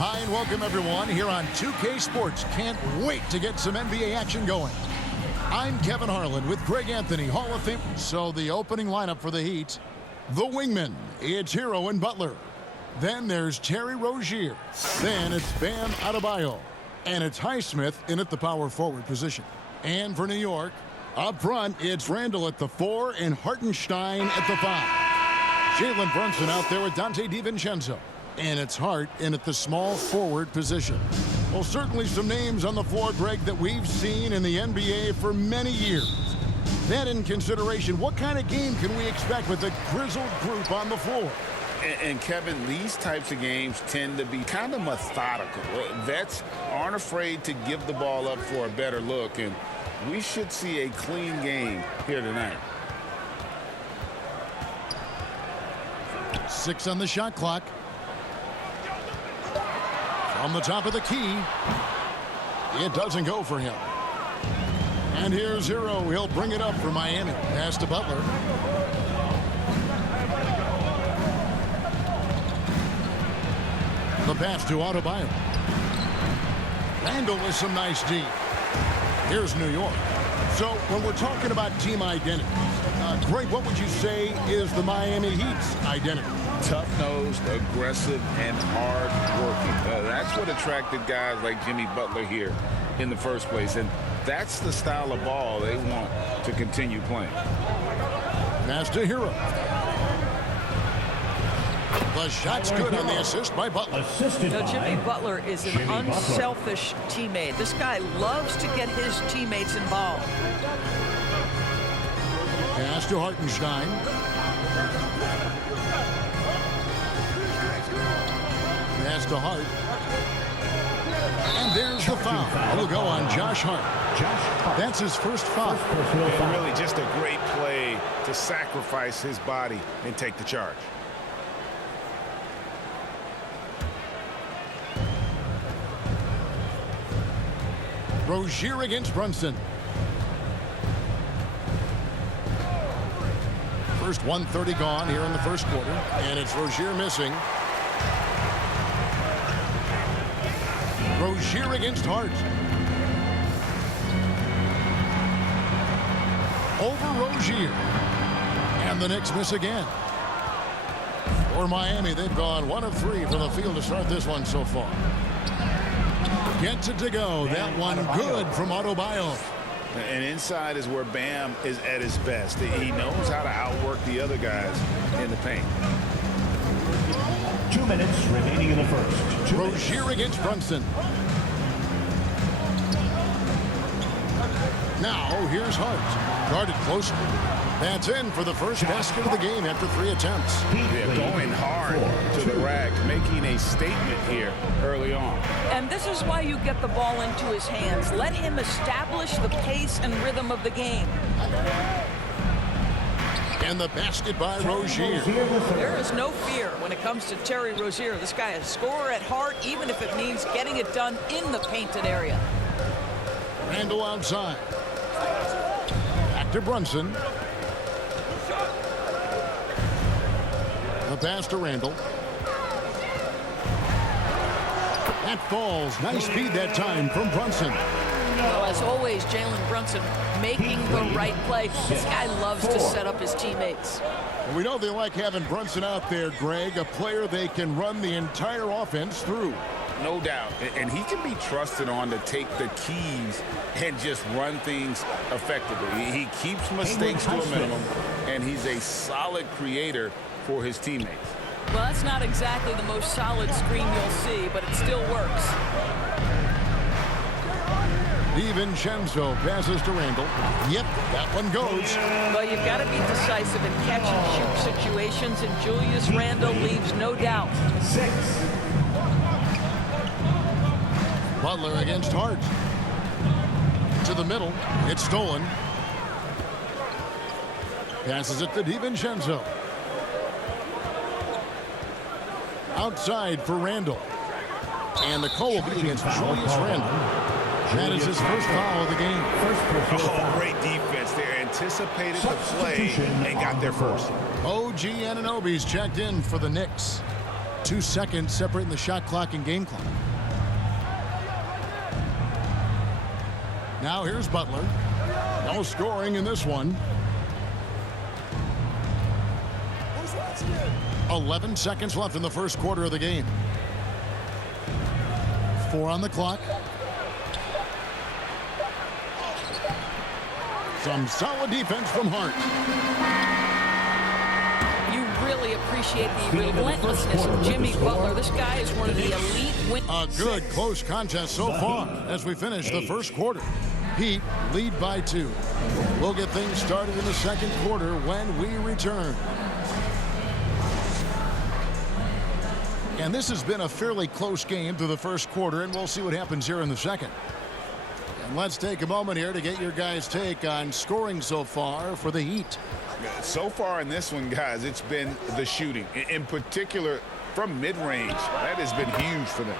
Hi and welcome everyone here on 2K Sports. Can't wait to get some NBA action going. I'm Kevin Harlan with Greg Anthony, Hall of Fame. So the opening lineup for the Heat, the wingman, it's Hero and Butler. Then there's Terry Rozier. Then it's Bam Adebayo. And it's Highsmith in at the power forward position. And for New York, up front, it's Randall at the 4 and Hartenstein at the 5. Jalen Brunson out there with Dante DiVincenzo. And it's Hart in at the small forward position. Well, certainly some names on the floor, Greg, that we've seen in the NBA for many years. That in consideration, what kind of game can we expect with a grizzled group on the floor? And Kevin, these types of games tend to be kind of methodical. Vets aren't afraid to give the ball up for a better look, and we should see a clean game here tonight. 6 on the shot clock. On the top of the key, it doesn't go for him. And here's Hero. He'll bring it up for Miami. Pass to Butler. The pass to Adebayo. Randall with some nice D. Here's New York. So when we're talking about team identity, Greg, what would you say is the Miami Heat's identity? Tough-nosed, aggressive, and hard-working. That's what attracted guys like Jimmy Butler here in the first place. And that's the style of ball they want to continue playing. Pass to Hero. The shot's good on the assist by Butler. Jimmy Butler is an unselfish teammate. This guy loves to get his teammates involved. Pass to Hartenstein. Pass to Hart. And there's the foul. It'll go on Josh Hart. That's his first foul. And really just a great play to sacrifice his body and take the charge. Rozier against Brunson. First 1:30 gone here in the first quarter. And it's Rozier missing. Rozier against Hart. Over Rozier. And the Knicks miss again. For Miami, they've gone 1 of 3 from the field to start this one so far. Gets it to go. That one good from Adebayo. And inside is where Bam is at his best. He knows how to outwork the other guys in the paint. 2 minutes remaining in the first. Rozier against Brunson. Now here's Hart. Guarded closely. That's in for the first basket of the game after 3 attempts. Yeah, going hard to the rack, making a statement here early on. And this is why you get the ball into his hands. Let him establish the pace and rhythm of the game. And the basket by Rozier. There is no fear when it comes to Terry Rozier. This guy is a scorer at heart, even if it means getting it done in the painted area. Randall outside. Back to Brunson. The pass to Randall. That falls. Nice speed that time from Brunson. Well, as always, Jalen Brunson making the right play. This guy loves to set up his teammates. We know they like having Brunson out there, Greg, a player they can run the entire offense through. No doubt. And he can be trusted on to take the keys and just run things effectively. He keeps mistakes to a minimum, and he's a solid creator for his teammates. Well, that's not exactly the most solid screen you'll see, but it still works. DiVincenzo passes to Randall. Yep, that one goes. Well, you've got to be decisive in catch-and-shoot situations, and Julius Randle leaves no doubt. 6. Butler against Hart. To the middle. It's stolen. Passes it to DiVincenzo. Outside for Randall. And the call will be against Julius Randle. That is his first foul of the game. Oh, great defense there. Anticipated the play and got there first. OG Anunoby's checked in for the Knicks. 2 seconds separating the shot clock and game clock. Now here's Butler. No scoring in this one. 11 seconds left in the first quarter of the game. 4 on the clock. Some solid defense from Hart. You really appreciate the relentlessness of Jimmy Butler. This guy is one of the elite A good close contest so far as we finish the first quarter. Heat lead by 2. We'll get things started in the second quarter when we return. And this has been a fairly close game through the first quarter, and we'll see what happens here in the second. And let's take a moment here to get your guys' take on scoring so far for the Heat. So far in this one, guys, it's been the shooting. In particular, from mid-range. That has been huge for them.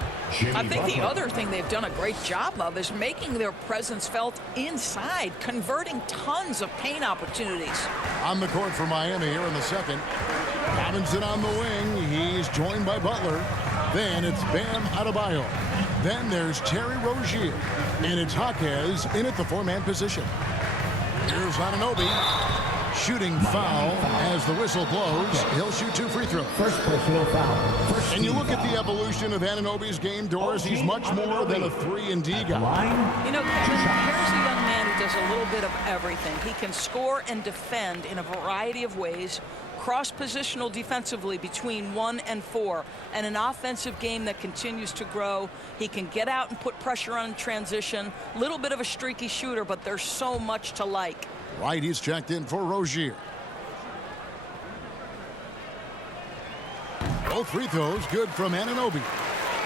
I think the other thing they've done a great job of is making their presence felt inside, converting tons of paint opportunities. On the court for Miami here in the second. Robinson on the wing. He's joined by Butler. Then it's Bam Adebayo. Then there's Terry Rozier. And it's Jaquez in at the 4-man position. Here's Anunoby. Shooting foul as the whistle blows. He'll shoot 2 free throws. First personal foul. And you look at the evolution of Anunoby's game, Doris. He's much more than a 3-and-D guy. You know, Kevin, here's a young man who does a little bit of everything. He can score and defend in a variety of ways. Cross-positional defensively between 1 and 4, and an offensive game that continues to grow. He can get out and put pressure on transition. Little bit of a streaky shooter, but there's so much to like. Right, he's checked in for Rozier. Both free throws good from Anunoby.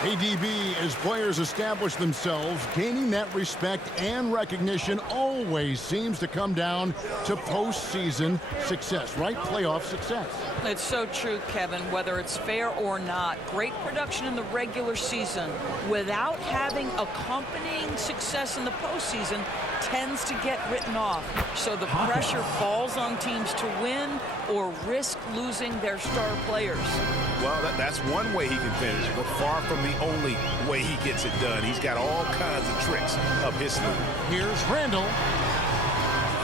ADB, as players establish themselves, gaining that respect and recognition always seems to come down to postseason success, right? Playoff success. It's so true, Kevin, whether it's fair or not. Great production in the regular season without having accompanying success in the postseason tends to get written off. So the pressure falls on teams to win or risk losing their star players. Well, that's one way he can finish, but far from the only way he gets it done. He's got all kinds of tricks up his sleeve. Here's Randall.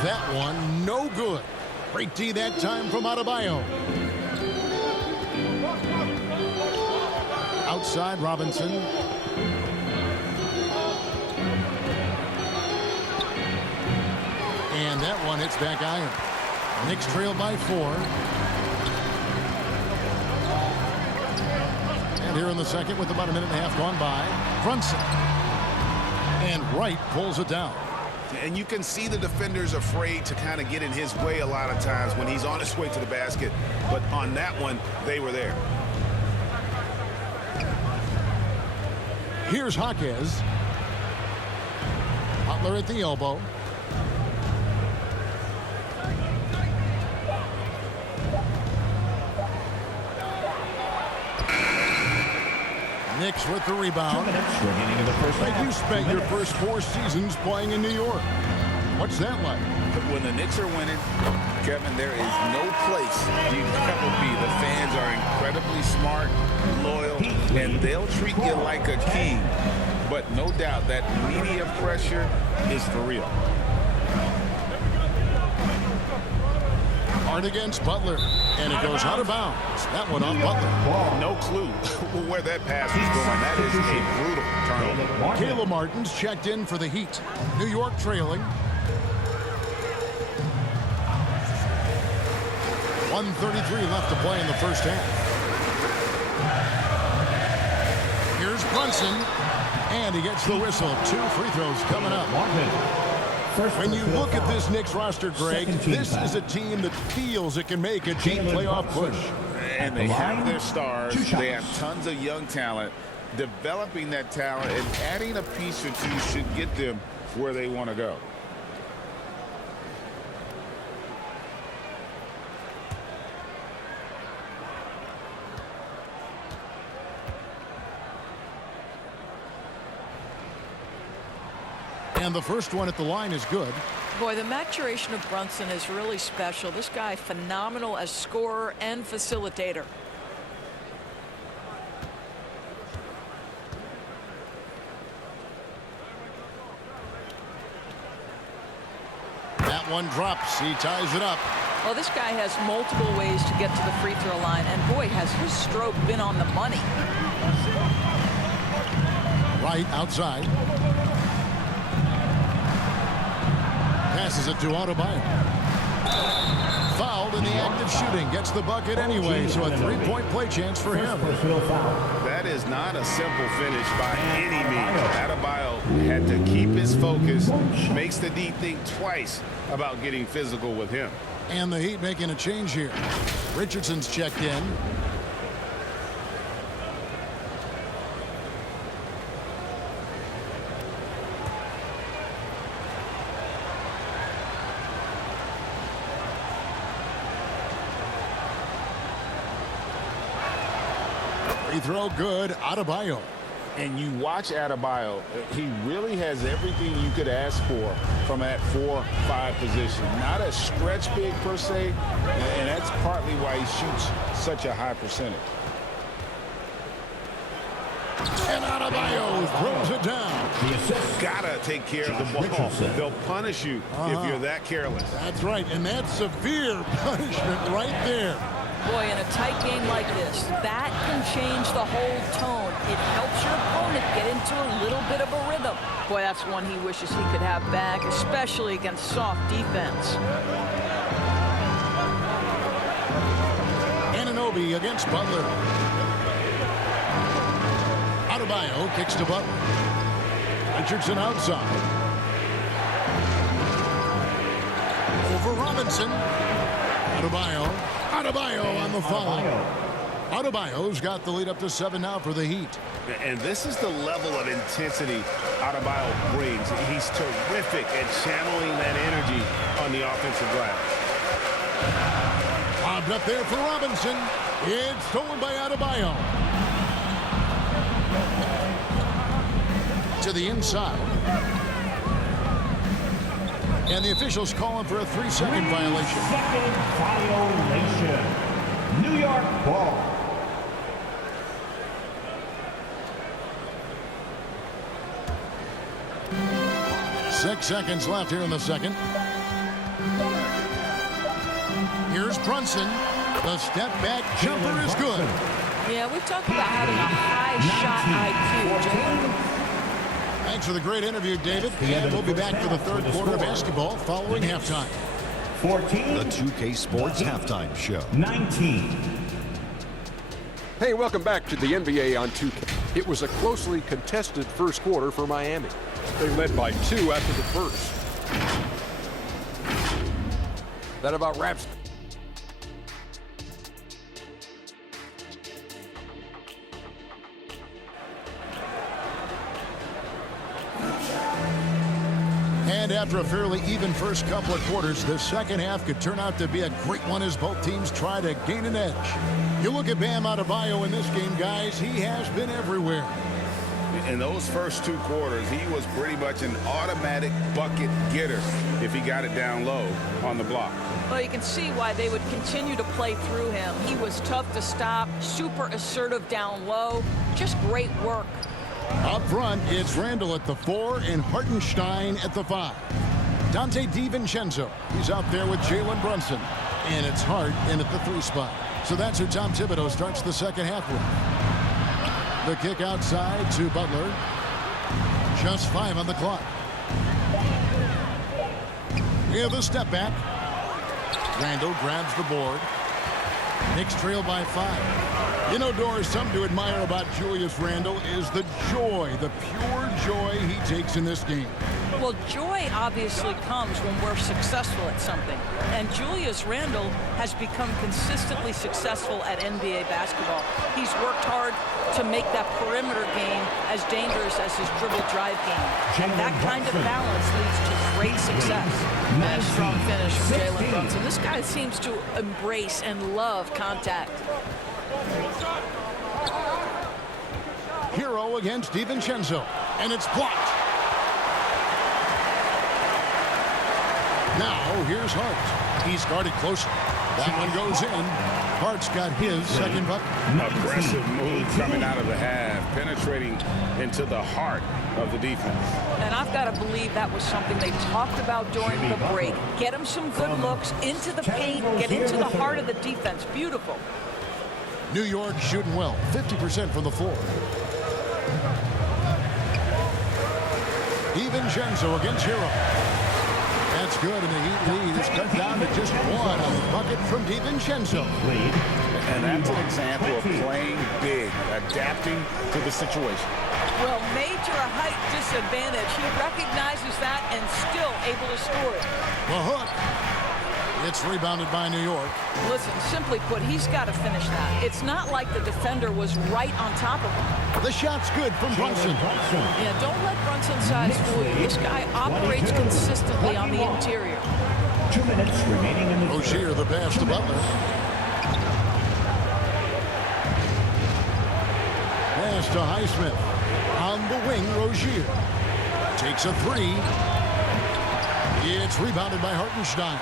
That one no good. Great D that time from Adebayo. Outside Robinson. And that one hits back iron. Knicks trail by 4. And here in the second with about a minute and a half gone by, Brunson. And Wright pulls it down. And you can see the defenders afraid to kind of get in his way a lot of times when he's on his way to the basket. But on that one, they were there. Here's Jaquez. Butler at the elbow. Knicks with the rebound. 2 minutes remaining in the first half. You spent your first 4 seasons playing in New York. What's that like? When the Knicks are winning, Kevin, there is no place you'd ever be. The fans are incredibly smart, loyal, and they'll treat you like a king. But no doubt that media pressure is for real. Hard against Butler, and it goes out of bounds. That one off Butler. No clue where that pass was going. That is a brutal turnover. Caleb Martin's checked in for the Heat. New York trailing. 1:33 left to play in the first half. Here's Brunson, and he gets the whistle. 2 free throws coming up. When you look at this Knicks roster, Greg, this is a team that feels it can make a deep playoff push. And they have their stars. They have tons of young talent. Developing that talent and adding a piece or two should get them where they want to go. And the first one at the line is good. Boy, the maturation of Brunson is really special. This guy, phenomenal as scorer and facilitator. one drops. He ties it up. Well, this guy has multiple ways to get to the free throw line, and boy, has his stroke been on the money. Right outside. Passes it to Adebayo. Fouled in the act of shooting. Gets the bucket anyway, so a three-point play chance for him. That is not a simple finish by any means. Adebayo had to keep his focus, makes the D think twice about getting physical with him. And the Heat making a change here. Richardson's checked in. Free throw good. Adebayo. And you watch Adebayo, he really has everything you could ask for from that 4-5 position. Not a stretch big per se, and that's partly why he shoots such a high percentage. And Adebayo throws it down. Gotta take care of the ball. They'll punish you if you're that careless. That's right, and that's severe punishment right there. Boy, in a tight game like this, that can change the whole tone. It helps your opponent get into a little bit of a rhythm. Boy, that's one he wishes he could have back, especially against soft defense. Anunoby against Butler. Adebayo kicks to Butler. Richardson outside. Over Robinson. Adebayo on the follow. Adebayo's got the lead up to 7 now for the Heat. And this is the level of intensity Adebayo brings. He's terrific at channeling that energy on the offensive glass. Lobbed up there for Robinson. It's stolen by Adebayo. To the inside. And the officials calling for a 3-second violation. 3-second violation. New York ball. Six seconds left here in the second. Here's Brunson. The step back jumper is good. Yeah, we talked about having a high shot IQ. Thanks for the great interview, David. And we'll be back for the third quarter of basketball following halftime. 14. The 2K Sports Halftime Show. 19. Hey, welcome back to the NBA on 2K. It was a closely contested first quarter for Miami. They led by 2 after the first. That about wraps. And after a fairly even first couple of quarters, the second half could turn out to be a great one as both teams try to gain an edge. You look at Bam Adebayo in this game, guys, he has been everywhere. In those first 2 quarters, he was pretty much an automatic bucket getter if he got it down low on the block. Well, you can see why they would continue to play through him. He was tough to stop, super assertive down low, just great work. Up front, it's Randall at the 4 and Hartenstein at the 5. Dante DiVincenzo, he's out there with Jalen Brunson. And it's Hart in at the 3 spot. So that's who Tom Thibodeau starts the second half with. The kick outside to Butler. Just 5 on the clock. Yeah, the step back. Randall grabs the board. Knicks trail by 5. You know, Doris, something to admire about Julius Randle is the joy, the pure joy he takes in this game. Well, joy obviously comes when we're successful at something. And Julius Randle has become consistently successful at NBA basketball. He's worked hard to make that perimeter game as dangerous as his dribble drive game. And that kind of balance leads to great success. And a strong finish from Jalen Brunson. This guy seems to embrace and love contact. Hero against DiVincenzo, and it's blocked. Now, here's Hart. He's guarded closely. That one goes in. Hart's got his second bucket. Aggressive move coming out of the half. Penetrating penetrating into the heart of the defense. And I've got to believe that was something they talked about during the break. Get him some good looks into the paint, get into the heart of the defense. Beautiful. New York shooting well, 50% from the floor. DiVincenzo against Hero. That's good, and the Heat lead is cut down to just one on the bucket from DiVincenzo. And that's an example of playing big, adapting to the situation. Well, major height disadvantage. He recognizes that and still able to score it. The hook. It's rebounded by New York. Listen, simply put, he's got to finish that. It's not like the defender was right on top of him. The shot's good from Brunson. Yeah, don't let Brunson's size fool you. This guy operates consistently on the interior. 2 minutes remaining in the Rozier the pass to Butler. Pass to Highsmith. On the wing, Rozier takes a three. It's rebounded by Hartenstein.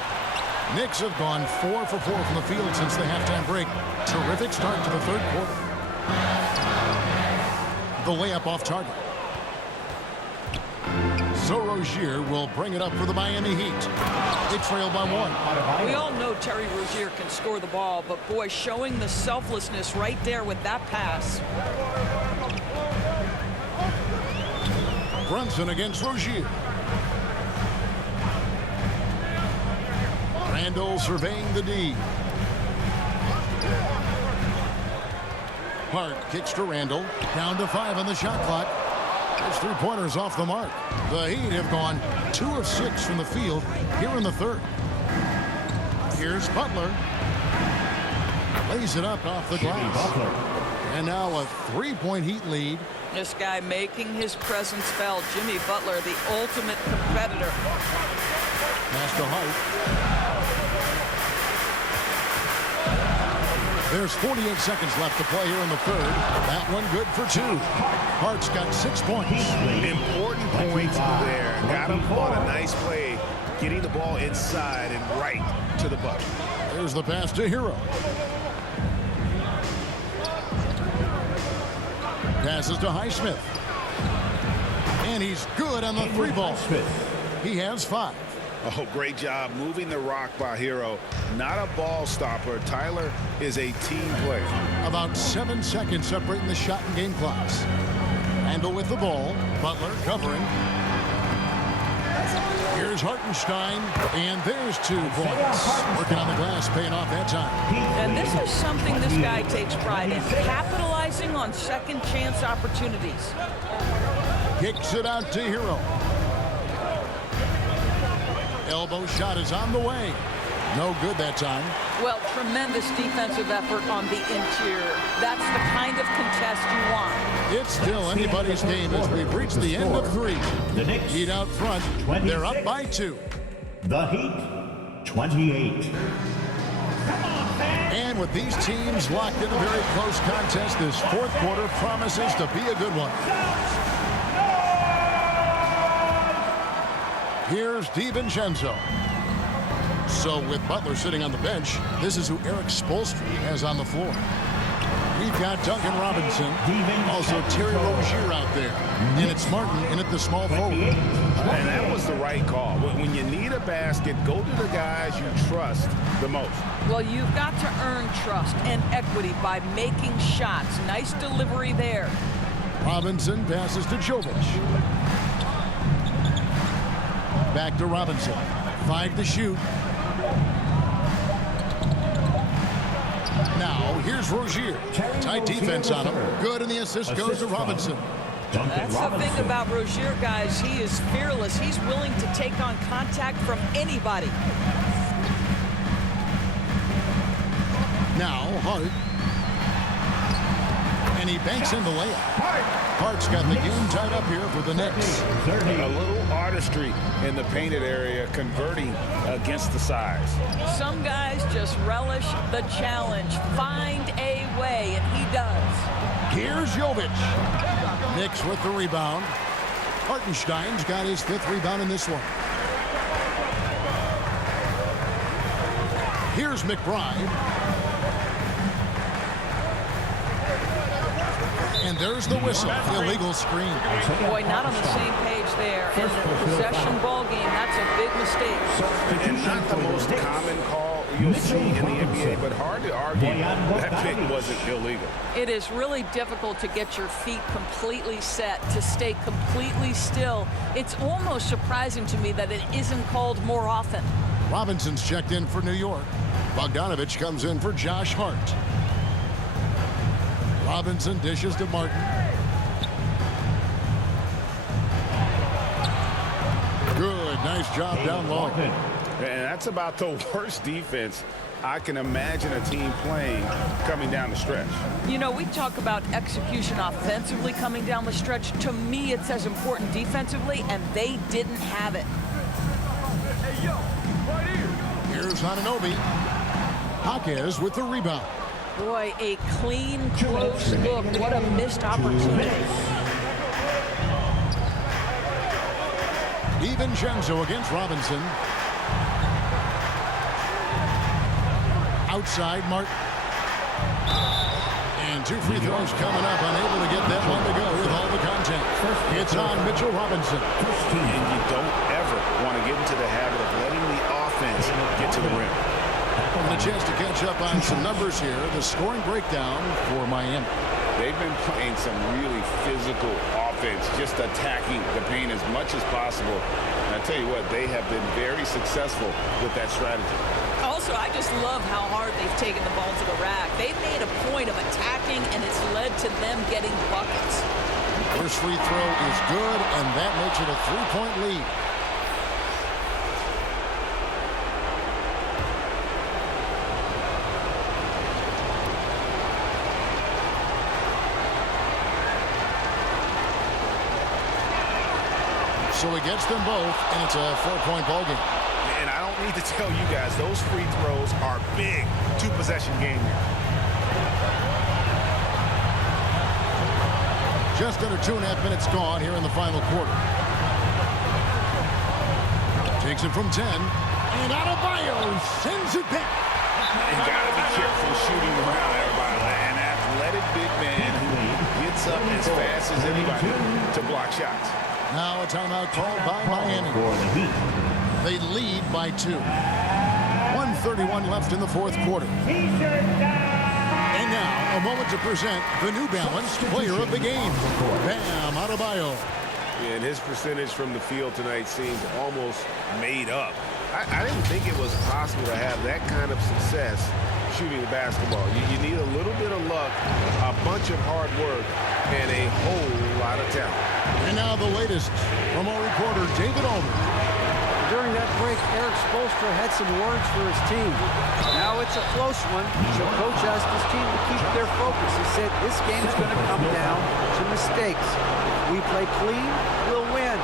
Knicks have gone 4 for 4 from the field since the halftime break. Terrific start to the third quarter. The layup off target. So Rozier will bring it up for the Miami Heat. They trail by 1. We all know Terry Rozier can score the ball, but boy, showing the selflessness right there with that pass. Brunson against Rozier. Randall surveying the D. Hart kicks to Randall. Down to 5 on the shot clock. Those 3-pointers off the mark. The Heat have gone 2 of 6 from the field here in the third. Here's Butler. Lays it up off the glass. And now a 3-point Heat lead. This guy making his presence felt. Jimmy Butler, the ultimate competitor. Pass to Hart. There's 48 seconds left to play here in the third. That one good for 2. Hart's got 6 points. Important points there. Got him on a nice play, getting the ball inside and right to the bucket. There's the pass to Hero. Passes to Highsmith. And he's good on the 3-ball. He has 5. Oh, great job moving the rock by Hero. Not a ball stopper. Tyler is a team player. About 7 seconds separating the shot and game clocks. Randall with the ball. Butler covering. Here's Hartenstein. And there's 2 points. Working on the glass, paying off that time. And this is something this guy takes pride in. Capitalizing on second chance opportunities. Kicks it out to Hero. Elbow shot is on the way. No good that time. Well, tremendous defensive effort on the interior. That's the kind of contest you want. It's still anybody's game as we've reached the end of 3. The Knicks, Heat out front. They're up by 2. The Heat, 28. And with these teams locked in a very close contest, this fourth quarter promises to be a good one. Here's DiVincenzo. So with Butler sitting on the bench, this is who Eric Spoelstra has on the floor. We've got Duncan Robinson, also Terry Rozier out there. And it's Martin in at the small forward. And that was the right call. When you need a basket, go to the guys you trust the most. Well, you've got to earn trust and equity by making shots. Nice delivery there. Robinson passes to Jovic. Back to Robinson. 5 to shoot. Now, here's Rozier. Tight defense on him. Good, and the assist goes to Robinson. That's the thing about Rozier, guys. He is fearless. He's willing to take on contact from anybody. Now, Hart. And he banks in the layup. Hart's got the game tied up here for the Knicks. A little artistry in the painted area, converting against the size. Some guys just relish the challenge. Find a way, and he does. Here's Jovic. Knicks with the rebound. Hartenstein's got his 5th rebound in this one. Here's McBride. And there's the whistle. Illegal screen. Boy, not on the same page there. In a possession ball game, that's a big mistake. And not the most common call you'll see in the NBA, but hard to argue that pick wasn't illegal. It is really difficult to get your feet completely set, to stay completely still. It's almost surprising to me that it isn't called more often. Robinson's checked in for New York. Bogdanovich comes in for Josh Hart. Robinson dishes to Martin. Good, nice job down low. And that's about the worst defense I can imagine a team playing coming down the stretch. You know, we talk about execution offensively coming down the stretch. To me, it's as important defensively, and they didn't have it. Here's Anunoby. Jaquez with the rebound. Boy, a clean, close look. What a missed opportunity. DiVincenzo against Robinson. Outside, Martin. And 2 free throws coming up. Unable to get that one to go with all the contact. It's on Mitchell Robinson. And you don't ever want to get into the habit of letting the offense get to the rim. And a chance to catch up on some numbers here. The scoring breakdown for Miami. They've been playing some really physical offense, just attacking the paint as much as possible. And I tell you what, they have been very successful with that strategy. Also, I just love how hard they've taken the ball to the rack. They've made a point of attacking, and it's led to them getting buckets. First free throw is good, and that makes it a 3-point lead. So he gets them both, and it's a 4-point ball game. And I don't need to tell you guys, those free throws are big. 2-possession game here. Just under 2.5 minutes gone here in the final quarter. Takes it from 10. And Adebayo sends it back. You got to be careful shooting around everybody. An athletic big man who gets up as fast as anybody to block shots. Now a timeout called by Miami. They lead by 2. 1:31 left in the fourth quarter. And now a moment to present the New Balance Player of the Game, Bam Adebayo. And his percentage from the field tonight seems almost made up. I didn't think it was possible to have that kind of success shooting the basketball. You need a little bit of luck, a bunch of hard work, and a whole lot of talent. And now the latest from our reporter, David Aldridge. During that break, Eric Spoelstra had some words for his team. Now it's a close one, so Coach asked his team to keep their focus. He said this game is going to come down to mistakes. If we play clean, we'll win.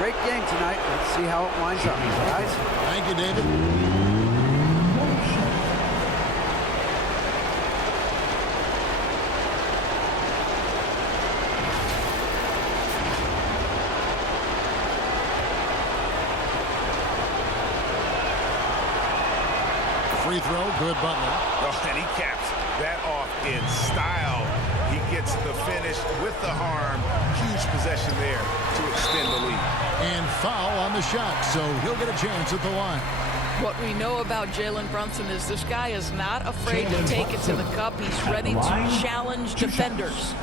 Great game tonight. Let's see how it winds up, guys. Thank you, David. Free throw, good Butler. Oh, and he caps that off in style. He gets the finish with the harm. Huge possession there to extend the lead. And foul on the shot, so he'll get a chance at the line. What we know about Jalen Brunson is this guy is not afraid to take it to the cup. He's ready to challenge defenders.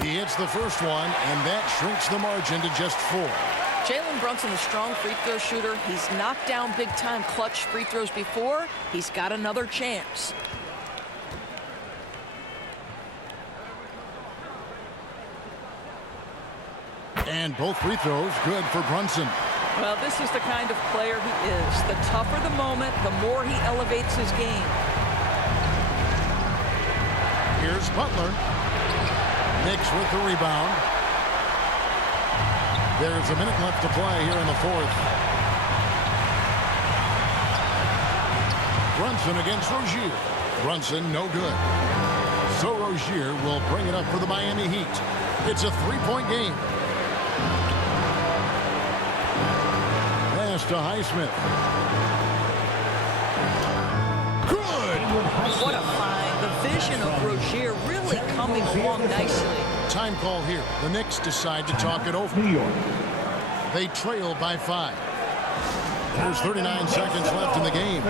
He hits the first one, and that shrinks the margin to just 4. Jalen Brunson, a strong free throw shooter. He's knocked down big-time clutch free throws before. He's got another chance. And both free throws good for Brunson. Well, this is the kind of player he is. The tougher the moment, the more he elevates his game. Here's Butler. Knicks with the rebound. There's a minute left to play here in the fourth. Brunson against Rozier. Brunson, no good. So Rozier will bring it up for the Miami Heat. It's a three-point game. Pass to Highsmith. Good! What a find. The vision of Rozier really coming along nicely. Time call here. The Knicks decide to talk it over. New York. They trail by 5. There's 39 seconds left in the game.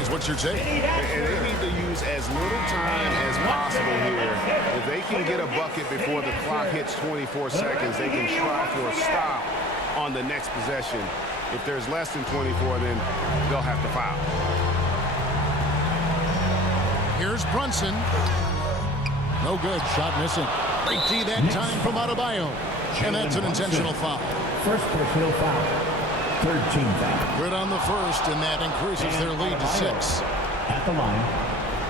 Is what you're saying? And they need to use as little time as possible here. If they can get a bucket before the clock hits 24 seconds, they can try for a stop on the next possession. If there's less than 24, then they'll have to foul. Here's Brunson. No good. Shot missing. Great D that time from Adebayo. And that's an intentional foul. First personal foul. Third team foul. Good on the first, and that increases their lead to 6. At the line,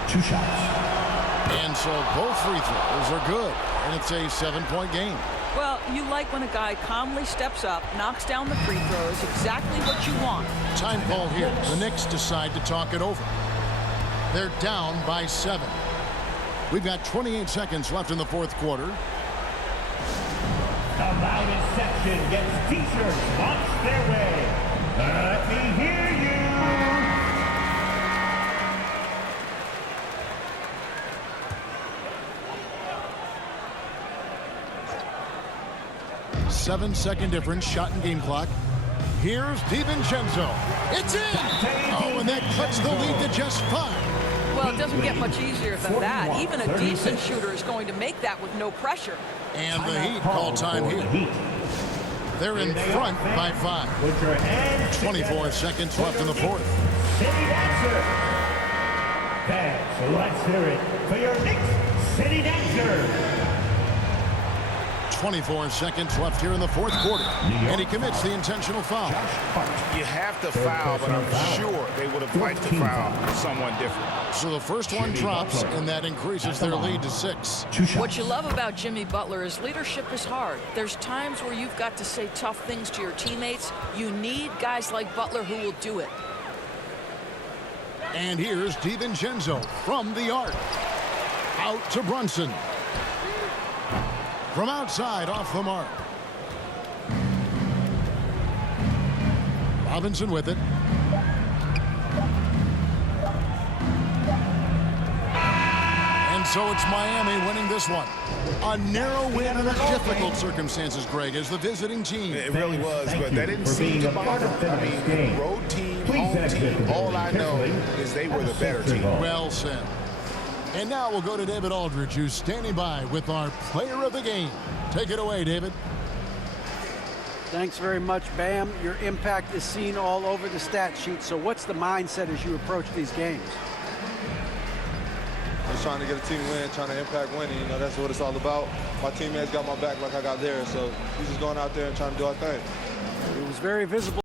2 shots. And so both free throws are good, and it's a 7-point game. Well, you like when a guy calmly steps up, knocks down the free throws, exactly what you want. Time call here. The Knicks decide to talk it over. They're down by 7. We've got 28 seconds left in the fourth quarter. The loudest section gets t-shirts launched their way. Let me hear you. Seven-second difference, shot and game clock. Here's DiVincenzo. It's in! Oh, and that cuts the lead to just 5. Well, it doesn't get much easier than that. Even a decent shooter is going to make that with no pressure. And the Heat call time here. They're in front by 5. 24 seconds left in the fourth. City Dancer. Fans, let's hear it for your Knicks City Dancer. 24 seconds left here in the fourth quarter. And he commits the intentional foul. You have to foul, but I'm sure they would have liked to foul someone different. So the first one drops, and that increases their lead to 6. What you love about Jimmy Butler is leadership is hard. There's times where you've got to say tough things to your teammates. You need guys like Butler who will do it. And here's DiVincenzo from the arc. Out to Brunson. From outside, off the mark. Robinson with it. And so it's Miami winning this one. A narrow win under difficult circumstances, Greg, as the visiting team. It really was, but that didn't seem to bother them. I mean, road team, home team, all I know is they were the better team. Well said. And now we'll go to David Aldridge, who's standing by with our player of the game. Take it away, David. Thanks very much, Bam. Your impact is seen all over the stat sheet. So what's the mindset as you approach these games? Just trying to get a team win, trying to impact winning. You know, that's what it's all about. My teammates got my back like I got theirs. So we're just going out there and trying to do our thing. It was very visible.